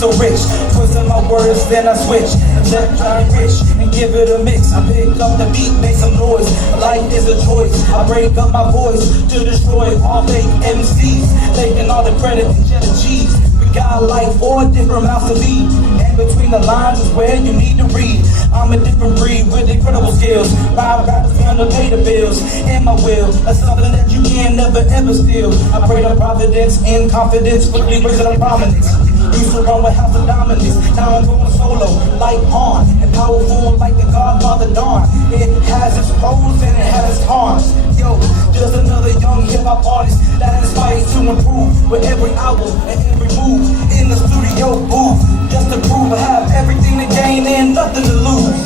so rich. Twisting my words, then I switch. Let try rich and give it a mix. I pick up the beat, make some noise. Life is a choice. I break up my voice to destroy all fake MCs. Taking all the credit to cheddar cheese. We got like 4 different mouths to feed. And between the lines is where you need to read. I'm a different breed with incredible skills. My rappers gonna pay the bills. And my will, that's something that you can never ever steal. I pray to providence in confidence, quickly raising a prominence. Used to run with House of Dominance, now I'm going solo, like on, and powerful like the Godfather Dawn. It has its pros and it has its cons. Yo, just another young hip-hop artist that inspires to improve with every album and every move in the studio booth. Just to prove I have everything to gain and nothing to lose.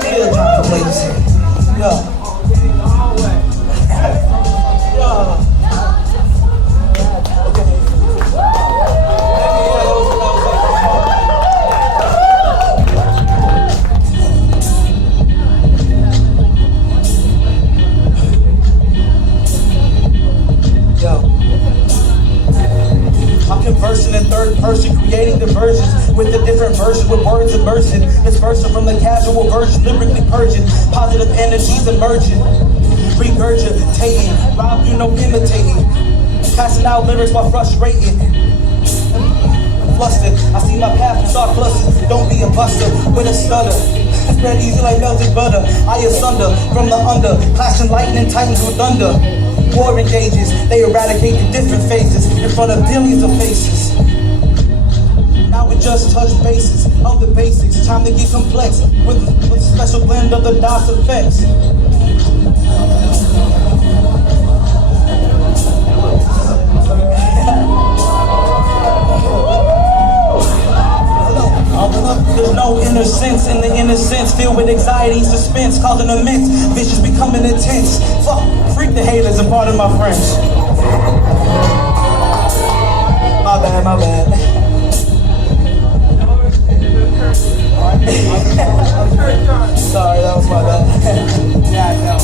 Still trying to place it. Yeah. Conversing in third person, creating diversions with the different versions with words immersion. Dispersing from the casual version, lyrically purging, positive energies emerging, regurgitating, Rob, you know, imitating, passing out lyrics while frustrating. Flustered, I see my path and start clustered. Don't be a buster with a stutter. Spread easy like melted butter. I asunder from the under, clashing lightning, titans with thunder. War engages, they eradicate the different phases in front of billions of faces. Now we just touch bases of the basics. Time to get complex with a special blend of the DOS effects. There's no inner sense in the innocence, filled with anxiety, suspense, causing immense, vicious becoming intense. Fuck, freak the haters and pardon my French. My bad, my bad. Sorry, that was my bad. Yeah, I know.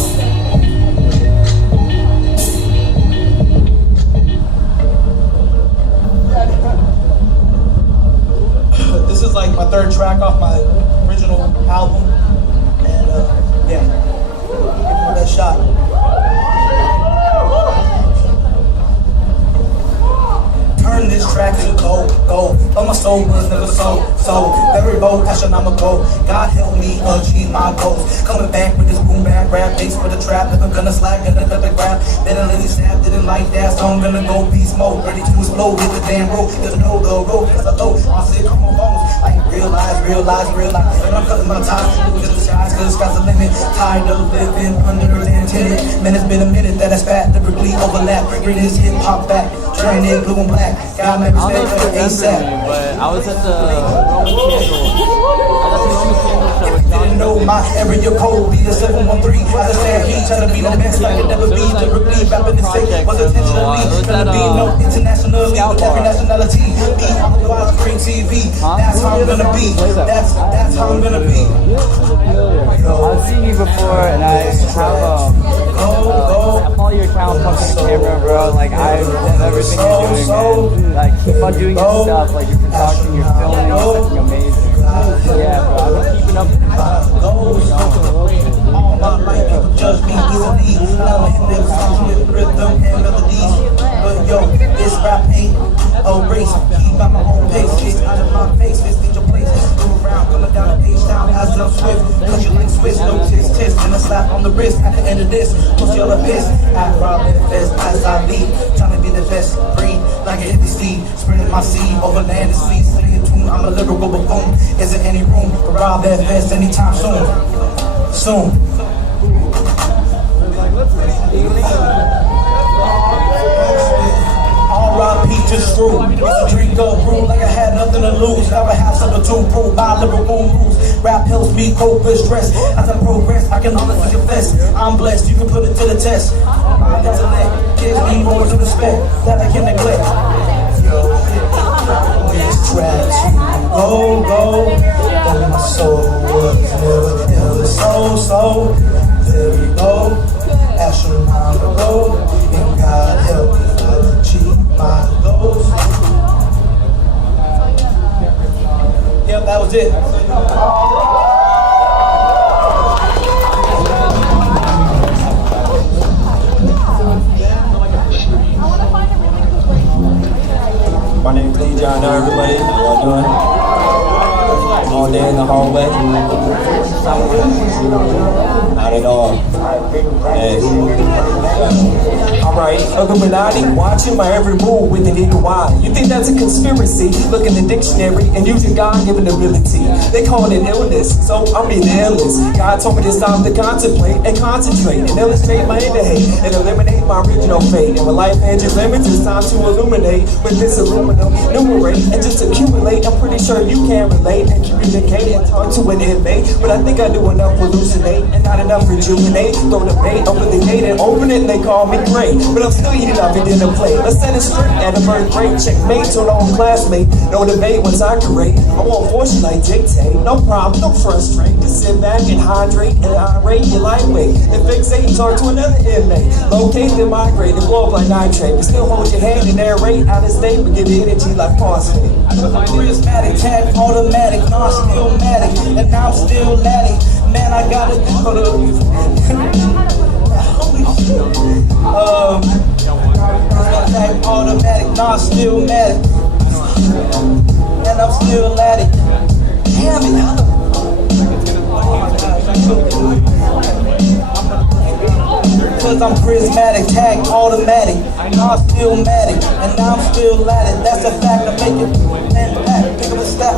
This is like my 3rd track off my original album, and yeah, give it my best shot. Turn this track to gold, but my soul was never sold. Very bold, astronomical. God help me achieve my goals. Coming back with this boom bap rap, bass for the trap. Never gonna slack, gonna cut the grab. Better let it snap, didn't like that, so I'm gonna go beast mode. Ready to explode, hit the damn road. Cause know the road is a low. I said, come on, bones. I realize. And I'm cutting my time. Look at the skies, cause the sky's the limit. Tired of living under the intended. Man, it's been a minute that I spat, lyrically overlap. Bring this hip hop back, turn it blue and black. God never stay for ASAP. But I was at the Roman show. Didn't know my area code, be a 713. I just said he trying to be the best I could never be. Lyrically, rapping the same, was intentionally. Gonna be no internationally with every nationality. Be on the widescreen TV. That's how I'm gonna be. That's how I'm gonna be. I've seen you before, and I have I follow your account, fucking camera, bro. Like I love everything you're doing, man. Like keep on doing your stuff. Like you're talking, you're filming, it's fucking amazing. Yeah, bro. I've been keeping up. All my life, people judge me easily. Now I'm hitting them songs with rhythm and melodies. But yo, this rap ain't a race. Keep at my own pace. Chase out of my face, fist in your place. Go around, coming down the page down as I'm swift. Cause you like Swiss, no test. And a slap on the wrist at the end of this. Push y'all a piss. At RobFS as I lead. Trying to be the best breed. Like a hippie seed. Spreading my seed over land and sea. Singing tune, I'm a lyrical buffoon. Isn't any room for RobFS anytime soon. R.I.P. to the screw. Used to drink up brew like I had nothing to lose. Now I have something to prove. My lyrical moves. Rap helps me cope with stress. As I progress, I can honestly confess I'm blessed. You can put it to the test. My intellect gives me more to respect that I can neglect. Yo, this track go. And my soul was never so very low, astronomical, and God help me achieve my it. My name's Lee John. Know everybody. How y'all doing? All day in the hallway. Not at all. Hey. Alright, Illuminati, watching my every move with an eagle eye. You think that's a conspiracy? Look in the dictionary and using God-given ability. They call it an illness, so I'm being illness. God told me it's time to contemplate and concentrate and illustrate my inner hate and eliminate my original fate. And when life edges limits, it's time to illuminate with this aluminum, numerate and just accumulate. I'm pretty sure you can relate and communicate and talk to an inmate, but I think I do enough hallucinate and not enough rejuvenate. Throw the bait, open the gate and open it and they call me great, but I'm still eating up it in the plate. Let's set it straight at a birth break. Checkmate to an old classmate. No debate once I create. I won't force you like dictate. No problem, don't frustrate. Just sit back and hydrate and irate your lightweight. And fixate and talk to another inmate. Locate and migrate and blow up like nitrate. But still hold your hand and narrate out of state, but give the energy like phosphate. Prismatic, tag, automatic, non-skillmatic, and now I'm still laddie. Man, I gotta go to tag, automatic, non-skillmatic, and I'm still laddie. Damn it, how the cause I'm prismatic, tag, automatic, non-skillmatic, and now I'm still laddie. That's a fact, I make it and back, pick up a step.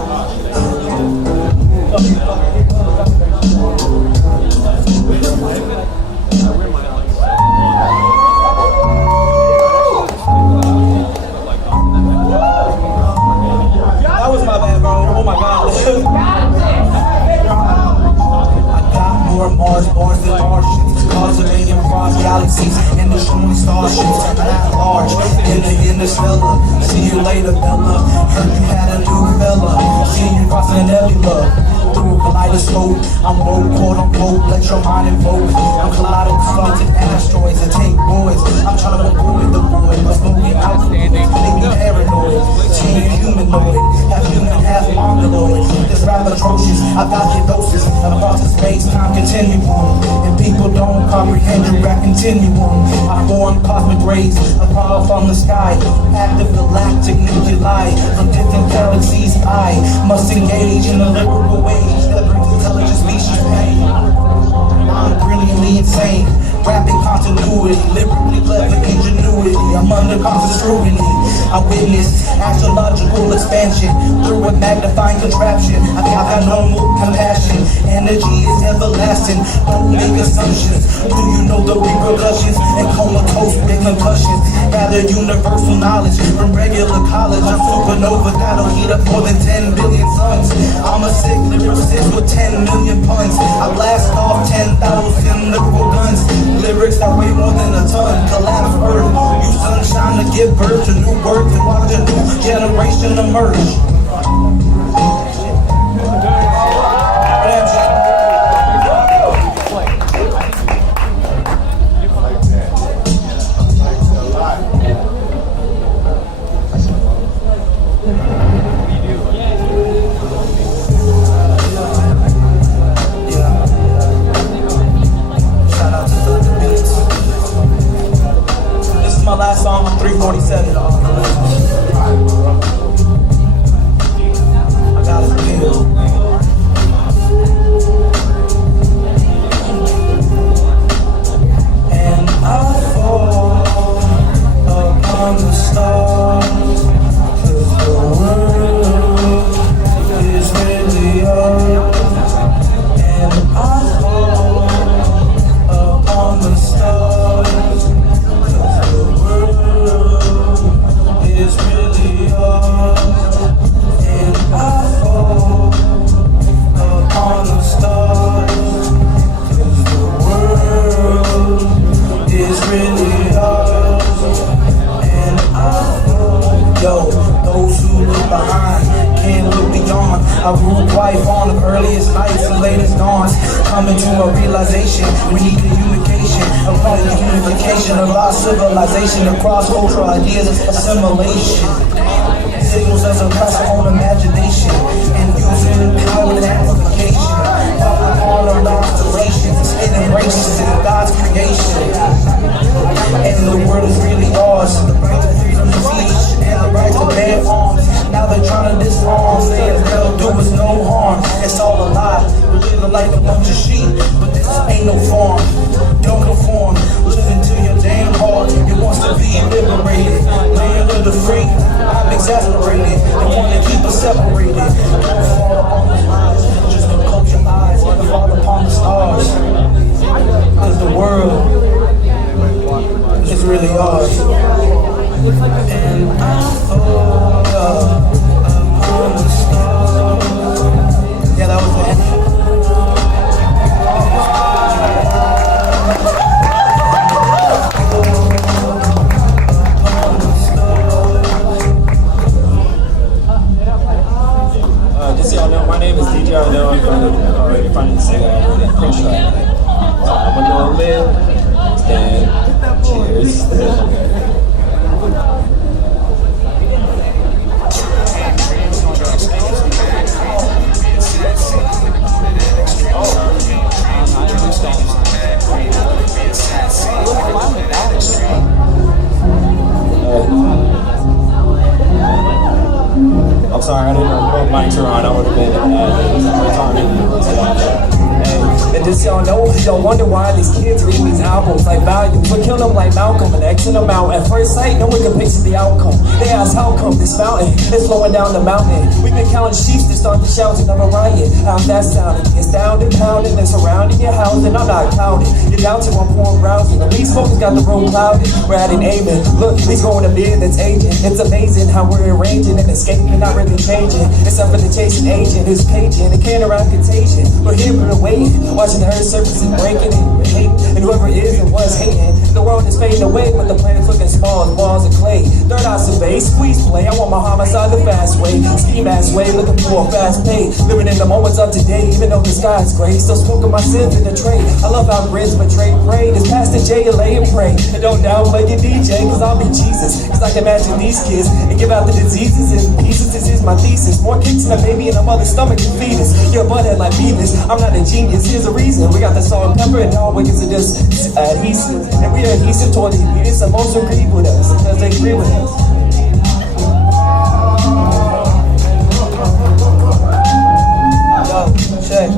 That was my bad, bro. Oh my God. I got more Mars bars than Martians. Cause a million cross galaxies and destroying starships. I'm at large in the interstellar. See you later, Bella. Heard you had a new fella. See you crossing a nebula. Through a kaleidoscope, I'm woke, quote unquote, let your mind invoke. I'm kaleidoscopic asteroids and take boys. I'm trying to avoid the void, but smoking out the void. Make me paranoid, change humanoid, half human, half mongoloid. This rap atrocious, I've got hypnosis across the space-time continuum. And people don't comprehend your rap continuum. I form cosmic rays, a power from the sky. Active galactic nuclei from different galaxies. I must engage in a liberal way that brings intelligent species pain. I'm brilliantly insane, rapping continuity, liberally clever ingenuity. I'm under constant scrutiny. I witness astrological expansion through a magnifying contraption. I got normal compassion. Energy is everlasting. Don't make assumptions. Do you know the repercussions and comatose with concussions? Gather universal knowledge from regular college. I'm supernova that'll heat up more than 10 billion suns. I'm a sick lyricist with 10 million puns. I blast off 10,000 lyrical guns. Lyrics that weigh more than a ton. Collapse earth. You sunshine to give birth to new words and watch a new generation emerge. My last song on 347. I gotta feel. And I fall upon the stars, 'cause the world is really yours. And I fall upon the stars, is really yours, and I fall upon the stars, 'cause the world is really yours, and I fall. Yo, those who look behind can't look beyond. I rule life on the earliest nights and latest dawns. Coming to a realization, we need communication upon the unification of our civilization across cultural ideas of assimilation. Signals as a pressure on imagination and using been trying to disarm, saying they'll do us no harm. It's all a lie. We're living like a bunch of sheep, but this ain't no farm. Don't conform, living to your damn heart. It wants to be liberated, land of the free. I'm exasperated, they want to keep us separated. Don't fall upon the lies, just close your eyes and fall upon the stars. Cause the world is really ours. And I thought upon the stars. Yeah, that was the end. Just so y'all know, my name is DJ. I know I'm already finding the singer. I'm pretty sure. I'm gonna live. Stand. Cheers. I'm sorry, I didn't know both mics are on. I would have been retarded. And just so y'all know, y'all wonder why these kids read these albums like volumes. We kill them like Malcolm and Xing them out. At first sight, no one can picture the outcome. They ask how come this fountain is flowing down the mountain. We've been counting sheep to start the shouting of a riot. How's that sounding? It's down and pounding and surrounding your house, and I'm not counting. You're down to one point browsing. The least focus got the room clouded. We're adding aiming. Look, he's going to bid that's aging. It's amazing how we're arranging and escaping, not really changing. Except for the chasing agent who's paging. It can't around contagion. We're here for the wait. Watching the earth surface and breaking and hate. And whoever is and was hating. The world is fading away with the planets looking small as balls of clay. Third eye survey, squeeze play. I want my homicide the fast way. Ski mask way, looking for a fast pay. Living in the moments of today, even though the sky is gray. Still smoking my sins in the tray. I love how grids betray pray. Just pass the J and lay and pray. And don't downplay your DJ, cause I'll be Jesus. Cause I can imagine these kids and give out the diseases in pieces. This is my thesis. More kicks than a baby in a mother's stomach can feed us. You're a butthead like Beavis. I'm not a genius, here's a reason. We got the salt and pepper and all wickets are just adhesive. And we are adhesive toward the elitists and most agree with us because they agree with us. Yo, check.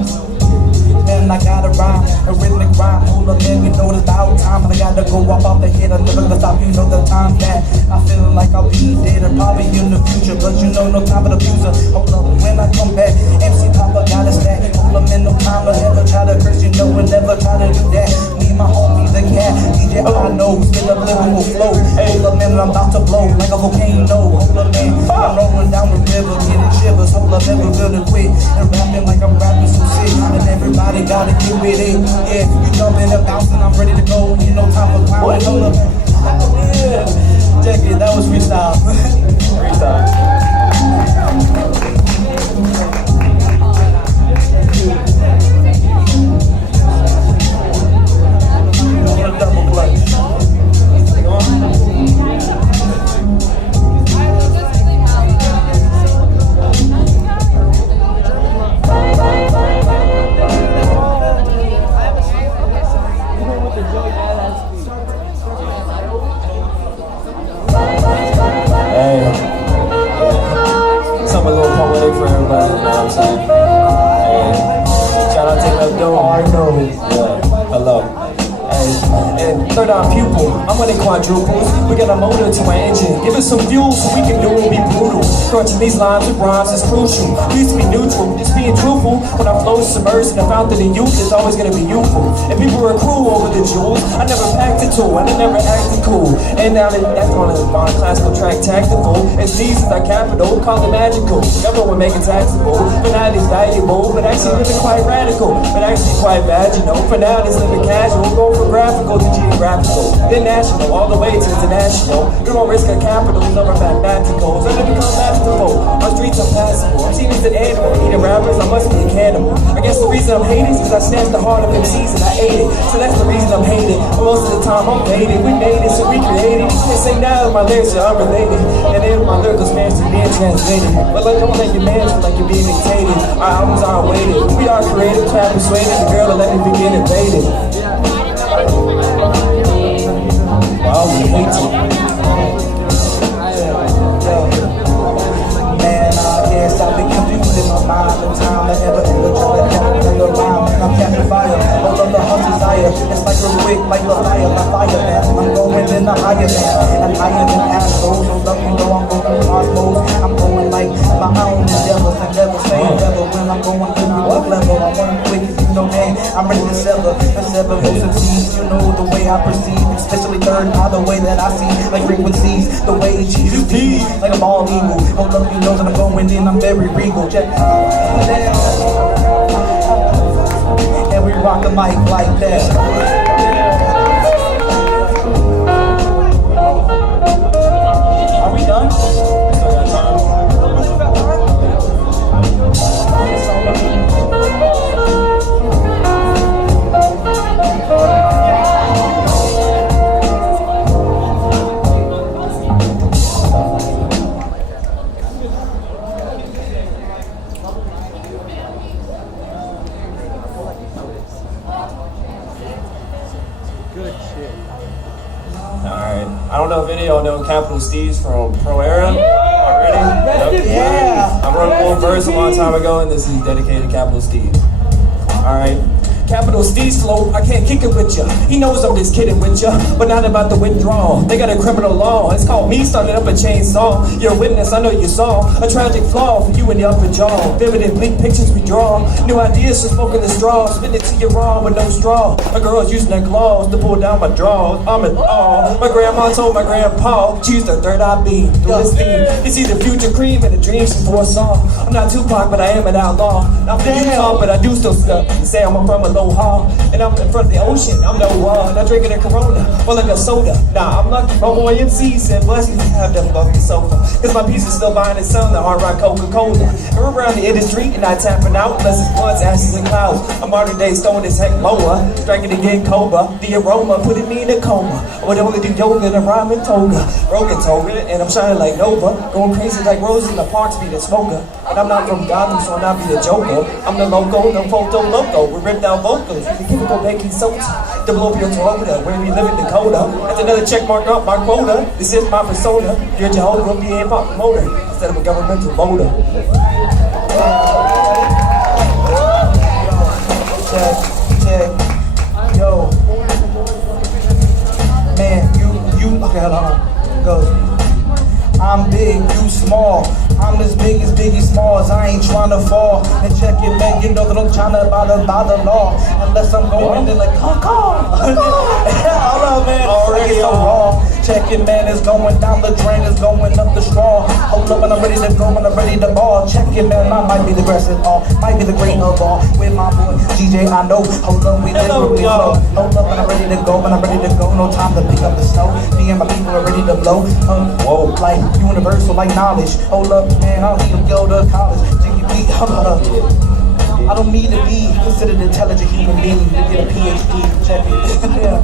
Man, I gotta rhyme, a rhythmic rhyme. Hold up, man, you know it's about time. And I gotta go up off the head, I'm never gonna stop. You know the time that I feel like I'll be dead or probably in the future. But you know, no time for the abuser. Hold up, when I come back, MC Papa got a stack. Hold up, man, no time to ever try to curse. You know, and never try to do that. Me and my homie, the cat, DJ, I know, spin up lyrical flow. Hold up, man, I'm about to blow like a volcano. Hold up, man, I'm rolling down the river, getting shivers. Hold up, never gonna quit. And rapping like I'm rapping some shit. And everybody gotta get with it. Yeah, you jumping and bouncing, I'm ready to go. You know, time for clowning. Hold up, yeah. Check it, that was freestyle. Freestyle. Double clutch. Something a little poetic for everybody, you know what I'm saying? Hey, shout out to that dope. I know. Yeah, hello. And third eye pupil, I'm running quadruples. We got a motor to my engine. Give us some fuel so we can do it, be brutal. Crunching these lines with rhymes is crucial. We used to be neutral, just being truthful. When I flow submerged in the fountain of youth, it's always gonna be youthful. And people were cruel over the jewels. I never packed it to, and I never acted cool. And now that that's on a classical track tactical. It's these is our capital, call it magical. Everyone would make it taxable. But now it's valuable, but actually living quite radical. But actually quite vaginal. For now it's living casual. Go from graphical to geographical, then national, all the way to international. We won't risk our capitals over mathematicals. I'm gonna become masterful. Our streets are passable. I'm seen as an animal. Eating rappers, I must be a cannibal. I guess the reason I'm hating is because I snatched the heart of MCs and I ate it. So that's the reason I'm hating. But most of the time I'm faded. We made it, so we created. You can't say now that my lyrics are unrelated. And then my lyrical spans to being translated. But like, don't let your man feel like you're being dictated. Our albums are awaited. We are creative, try persuaded. The girl to let me begin invaded. Wow, we hate it. Man, I perceive, especially third eye, the way that I see, like frequencies, the way Jesus be, like a bald eagle. Hold up, you know that I'm going in, I'm very regal. Check. And we rock the mic like that. Are we done? Still got time. Good shit. Alright. I don't know if any of y'all know Capital Steve's from Pro Era already. Yep. Yeah. I wrote a little verse a long time ago, and this is dedicated to Capital Steve. Alright. Capital Steve's flow, I can't kick it with ya. He knows I'm just kidding with ya, but not about the withdrawal. They got a criminal law, it's called me starting up a chainsaw. You're a witness, I know you saw a tragic flaw for you in the upper jaw. Vivid and bleak pictures we draw, new ideas for smoking the straw. Spit it to you raw with no straw. My girl's using her claws to pull down my drawers. I'm in awe. My grandma told my grandpa, choose the third eye beam. Through this theme, you see the future cream and the dreams she foresaw. I'm not Tupac, but I am an outlaw. I'm from Utah, but I do still stuff. Say I'm from a low hall, and I'm in front of the ocean. I'm no not drinking a Corona or like a soda. Nah, I'm lucky. My boy MC said, bless you to have them above the sofa. Cause my piece is still buying its son, the hard rock Coca-Cola. And we're around the industry and not tapping out unless it's blunts, ashes, and clouds. I'm modern day stone as heck moa, striking again cobra. The aroma putting me in a coma. I would only do yoga and rhyme and toga. Rogan toga, and I'm shining like Nova. Going crazy like Rose in the park, speed a smoker. And I'm not from Gotham, so I'm not be a joker. I'm the loco, no photo loco. We ripped out vocals. The chemical baking soda. Develop your Toyota, where we live in Dakota. That's another check mark up my quota. This is my persona. You're Jehovah, be a hip hop promoter instead of a governmental voter. Check. Yo. Man, you, okay, hold on. Go. I'm big, you small. I'm as big as Biggie Smalls. I ain't tryna fall. And check it, man. You know that I'm tryna by the law. Unless I'm going in like, hold on, man. Already so wrong. Check it, man. It's going down the drain. It's going up the straw. Hold up, and I'm ready to go. And I'm ready to ball. Check it, man. I might be the best at all. Might be the great of all. With my boy GJ, I know. Hold up, we literally flow. Hold up, and I'm ready to go. And I'm ready to go. No time to pick up the snow. Me and my people are ready to blow. Whoa, like universal, like knowledge. Hold up, man. I don't need to go to college. Hold up. I don't need to be considered an intelligent human being to get a PhD. Check it. Yeah.